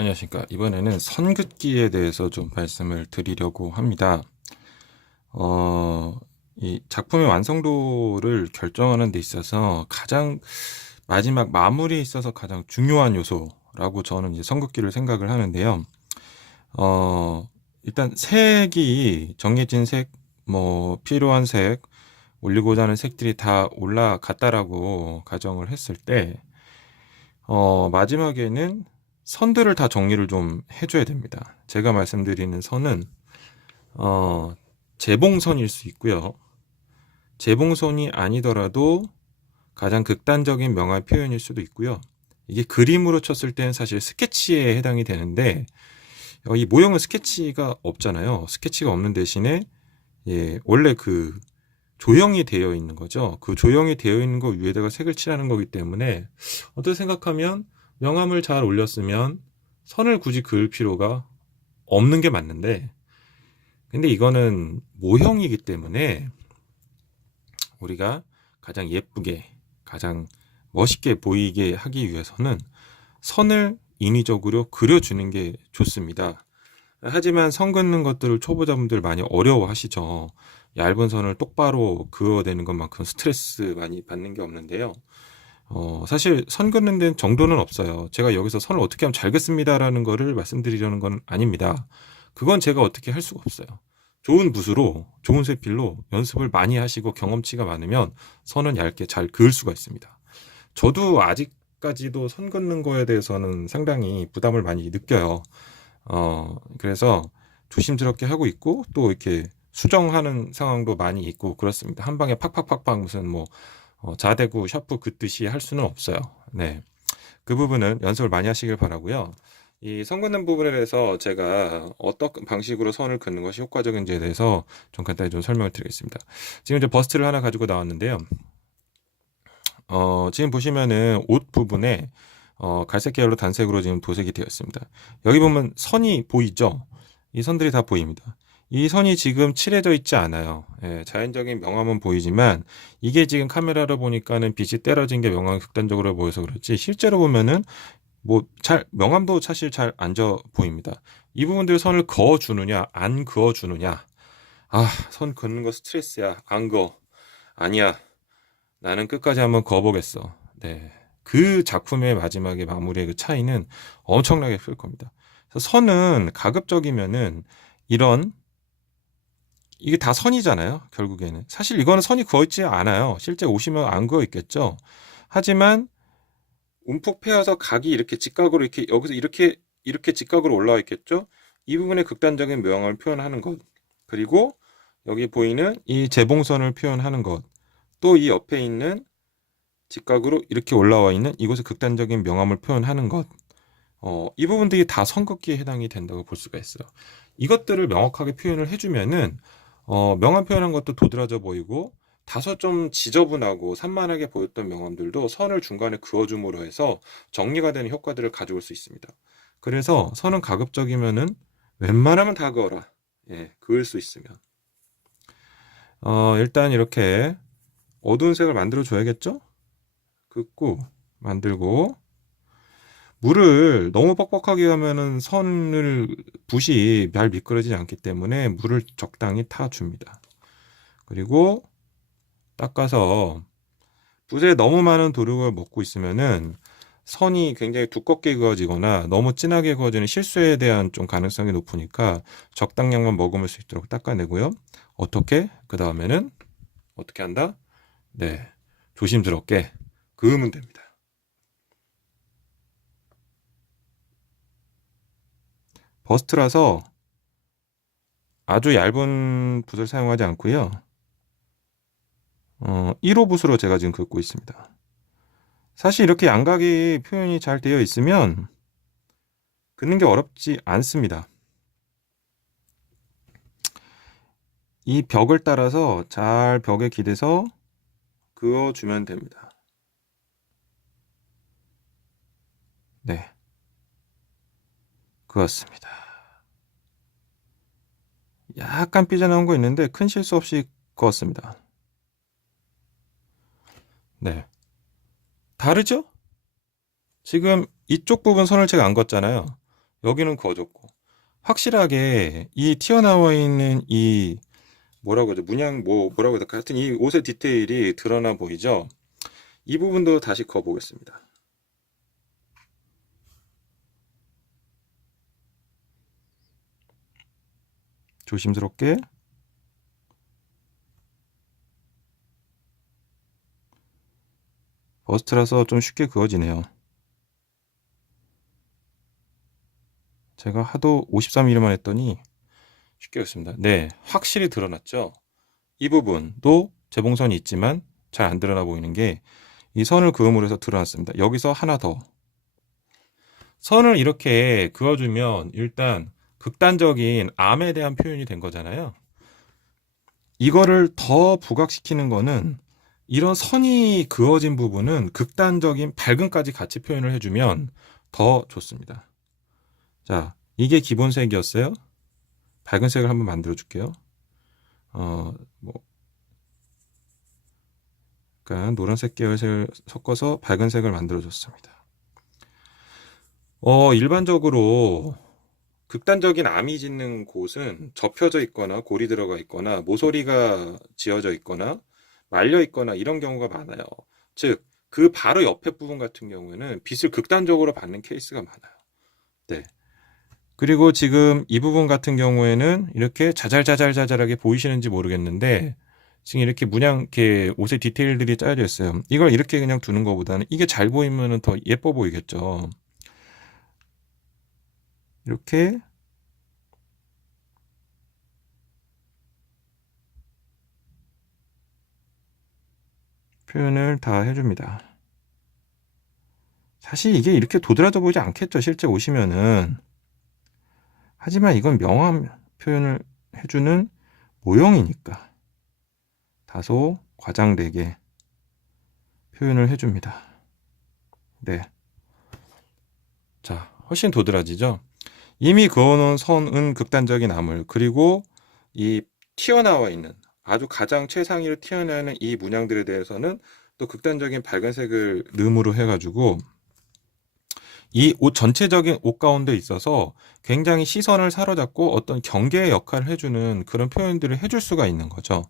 안녕하십니까. 이번에는 선긋기에 대해서 좀 말씀을 드리려고 합니다. 이 작품의 완성도를 결정하는 데 있어서 가장 마지막 마무리에 있어서 가장 중요한 요소라고 저는 이제 선긋기를 생각을 하는데요. 일단 색이 정해진 색, 뭐 필요한 색, 올리고자 하는 색들이 다 올라갔다라고 가정을 했을 때, 마지막에는 선들을 다 정리를 좀 해줘야 됩니다. 제가 말씀드리는 선은, 어, 재봉선일 수 있고요. 재봉선이 아니더라도 가장 극단적인 명암 표현일 수도 있고요. 이게 그림으로 쳤을 때는 사실 스케치에 해당이 되는데, 이 모형은 스케치가 없잖아요. 스케치가 없는 대신에, 예, 원래 그 조형이 되어 있는 거죠. 그 조형이 되어 있는 거 위에다가 색을 칠하는 거기 때문에 어떻게 생각하면 명암을 잘 올렸으면 선을 굳이 그을 필요가 없는 게 맞는데, 근데 이거는 모형이기 때문에 우리가 가장 예쁘게, 가장 멋있게 보이게 하기 위해서는 선을 인위적으로 그려주는 게 좋습니다. 하지만 선 긋는 것들을 초보자분들 많이 어려워하시죠. 얇은 선을 똑바로 그어내는 것만큼 스트레스 많이 받는 게 없는데요. 사실 선 긋는 데는 정도는 없어요. 제가 여기서 선을 어떻게 하면 잘 긋습니다라는 거를 말씀드리려는 건 아닙니다. 그건 제가 어떻게 할 수가 없어요. 좋은 붓으로, 좋은 쇠필로 연습을 많이 하시고 경험치가 많으면 선은 얇게 잘 그을 수가 있습니다. 저도 아직까지도 선 긋는 거에 대해서는 상당히 부담을 많이 느껴요. 그래서 조심스럽게 하고 있고, 또 이렇게 수정하는 상황도 많이 있고 그렇습니다. 한 방에 팍팍팍팍 무슨 뭐 자대구 샤프 긋듯이 할 수는 없어요. 네, 그 부분은 연습을 많이 하시길 바라고요. 이 선 긋는 부분에 대해서 제가 어떤 방식으로 선을 긋는 것이 효과적인지에 대해서 좀 간단히 좀 설명을 드리겠습니다. 지금 이제 버스트를 하나 가지고 나왔는데요. 지금 보시면은 옷 부분에 갈색 계열로 단색으로 지금 도색이 되어 있습니다. 여기 보면 선이 보이죠? 이 선들이 다 보입니다. 이 선이 지금 칠해져 있지 않아요. 예, 자연적인 명암은 보이지만 이게 지금 카메라로 보니까는 빛이 떨어진 게 명암이 극단적으로 보여서 그렇지, 실제로 보면은 뭐 잘 명암도 사실 잘 안 져 보입니다. 이 부분들 선을 그어 주느냐 안 그어 주느냐. 선 긋는 거 스트레스야. 안 그어. 아니야. 나는 끝까지 한번 그어보겠어. 네. 그 작품의 마지막에 마무리의 그 차이는 엄청나게 클 겁니다. 그래서 선은 가급적이면은 이런, 이게 다 선이잖아요. 결국에는. 사실 이거는 선이 그어 있지 않아요. 실제 오시면 안 그어 있겠죠. 하지만 움푹 패여서 각이 이렇게 직각으로 이렇게 여기서 이렇게 직각으로 올라와 있겠죠. 이 부분에 극단적인 모양을 표현하는 것. 그리고 여기 보이는 이 재봉선을 표현하는 것. 또 이 옆에 있는 직각으로 이렇게 올라와 있는 이곳의 극단적인 명암을 표현하는 것. 이 부분들이 다 선긋기에 해당이 된다고 볼 수가 있어요. 이것들을 명확하게 표현을 해주면은, 명암 표현한 것도 도드라져 보이고, 다소 좀 지저분하고 산만하게 보였던 명암들도 선을 중간에 그어줌으로 해서 정리가 되는 효과들을 가져올 수 있습니다. 그래서 선은 가급적이면은 웬만하면 다 그어라. 예, 그을 수 있으면. 일단 이렇게 어두운 색을 만들어 줘야겠죠? 긋고 만들고, 물을 너무 뻑뻑하게 하면은 선을 붓이 잘 미끄러지지 않기 때문에 물을 적당히 타줍니다. 그리고 닦아서, 붓에 너무 많은 도력을 먹고 있으면은 선이 굉장히 두껍게 그어지거나 너무 진하게 그어지는 실수에 대한 좀 가능성이 높으니까 적당량만 머금을 수 있도록 닦아내고요. 어떻게? 그 다음에는 어떻게 한다? 네, 조심스럽게 그으면 됩니다. 버스트라서 아주 얇은 붓을 사용하지 않고요. 1호 붓으로 제가 지금 긋고 있습니다. 사실 이렇게 양각이 표현이 잘 되어 있으면 긋는 게 어렵지 않습니다. 이 벽을 따라서 잘 벽에 기대서 그어주면 됩니다. 네, 그었습니다. 약간 삐져나온 거 있는데 큰 실수 없이 그었습니다. 네, 다르죠? 지금 이쪽 부분 선을 제가 안 걷잖아요. 여기는 그어졌고. 확실하게 이 튀어나와 있는 이 뭐라고 하죠? 문양 뭐라고 해야 될까? 하여튼 이 옷의 디테일이 드러나 보이죠? 이 부분도 다시 그어 보겠습니다. 조심스럽게. 버스트라서 좀 쉽게 그어지네요. 제가 하도 53mm만 했더니 쉽게 그었습니다. 네, 확실히 드러났죠? 이 부분도 재봉선이 있지만 잘 안 드러나 보이는 게 이 선을 그음으로 해서 드러났습니다. 여기서 하나 더. 선을 이렇게 그어주면 일단 극단적인 암에 대한 표현이 된 거잖아요. 이거를 더 부각시키는 거는 이런 선이 그어진 부분은 극단적인 밝음까지 같이 표현을 해주면 더 좋습니다. 자, 이게 기본색이었어요. 밝은 색을 한번 만들어 줄게요. 그러니까 노란색 계열색을 섞어서 밝은 색을 만들어 줬습니다. 일반적으로 극단적인 암이 짓는 곳은 접혀져 있거나 골이 들어가 있거나 모서리가 지어져 있거나 말려 있거나 이런 경우가 많아요. 즉, 그 바로 옆에 부분 같은 경우에는 빛을 극단적으로 받는 케이스가 많아요. 네. 그리고 지금 이 부분 같은 경우에는 이렇게 자잘자잘자잘하게 보이시는지 모르겠는데 지금 이렇게 문양 이렇게 옷의 디테일들이 짜여져 있어요. 이걸 이렇게 그냥 두는 것보다는 이게 잘 보이면 더 예뻐 보이겠죠. 이렇게 표현을 다 해줍니다. 사실 이게 이렇게 도드라져 보이지 않겠죠, 실제 오시면은. 하지만 이건 명암 표현을 해주는 모형이니까 다소 과장되게 표현을 해줍니다. 네. 자, 훨씬 도드라지죠? 이미 그어놓은 선은 극단적인 암을, 그리고 이 튀어나와 있는 아주 가장 최상위로 튀어나오는 이 문양들에 대해서는 또 극단적인 밝은색을 름으로 해가지고 이 옷 전체적인 옷 가운데 있어서 굉장히 시선을 사로잡고 어떤 경계의 역할을 해주는 그런 표현들을 해줄 수가 있는 거죠.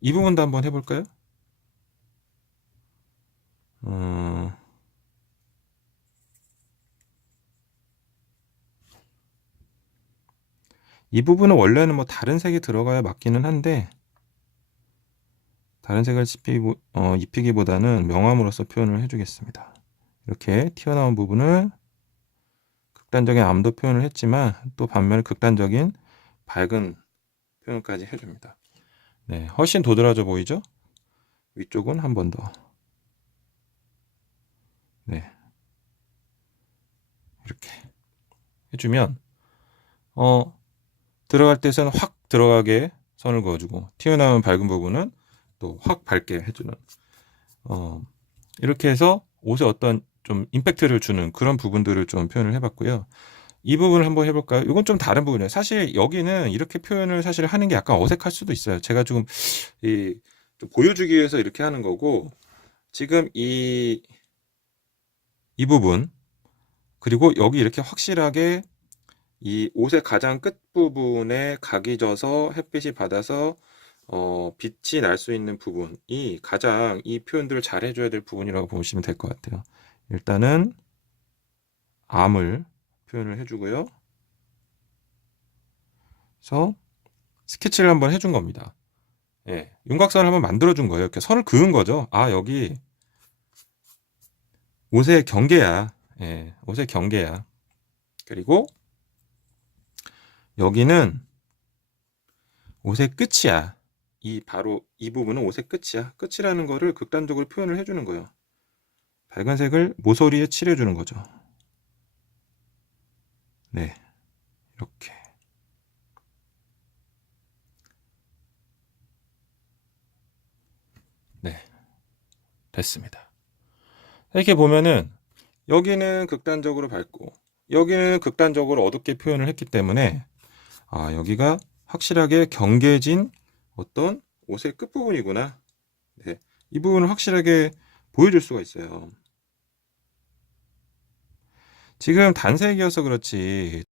이 부분도 한번 해볼까요? 이 부분은 원래는 뭐 다른 색이 들어가야 맞기는 한데 다른 색을 입히기보다는 명암으로서 표현을 해주겠습니다. 이렇게 튀어나온 부분을 극단적인 암도 표현을 했지만 또 반면에 극단적인 밝은 표현까지 해줍니다. 네, 훨씬 도드라져 보이죠? 위쪽은 한 번 더. 네, 이렇게 해주면 들어갈 때는 확 들어가게 선을 그어주고 튀어나온 밝은 부분은 또 확 밝게 해주는 이렇게 해서 옷에 어떤 좀 임팩트를 주는 그런 부분들을 좀 표현을 해봤고요. 이 부분을 한번 해볼까요? 이건 좀 다른 부분이에요. 사실 여기는 이렇게 표현을 사실 하는 게 약간 어색할 수도 있어요. 제가 좀 보여주기 위해서 이렇게 하는 거고 지금 이 부분 그리고 여기 이렇게 확실하게 이 옷의 가장 끝부분에 각이 져서 햇빛이 받아서 빛이 날 수 있는 부분이 가장 이 표현들을 잘 해줘야 될 부분이라고 보시면 될 것 같아요. 일단은 암을 표현을 해주고요. 그래서 스케치를 한번 해준 겁니다. 예, 윤곽선을 한번 만들어준 거예요. 이렇게 선을 그은 거죠. 아, 여기 옷의 경계야. 예, 옷의 경계야. 그리고 여기는 옷의 끝이야. 바로 이 부분은 옷의 끝이야. 끝이라는 거를 극단적으로 표현을 해주는 거예요. 밝은색을 모서리에 칠해주는 거죠. 네, 이렇게. 네, 됐습니다. 이렇게 보면은 여기는 극단적으로 밝고 여기는 극단적으로 어둡게 표현을 했기 때문에 여기가 확실하게 경계진 어떤 옷의 끝부분이구나. 네, 이 부분을 확실하게 보여줄 수가 있어요. 지금 단색이어서 그렇지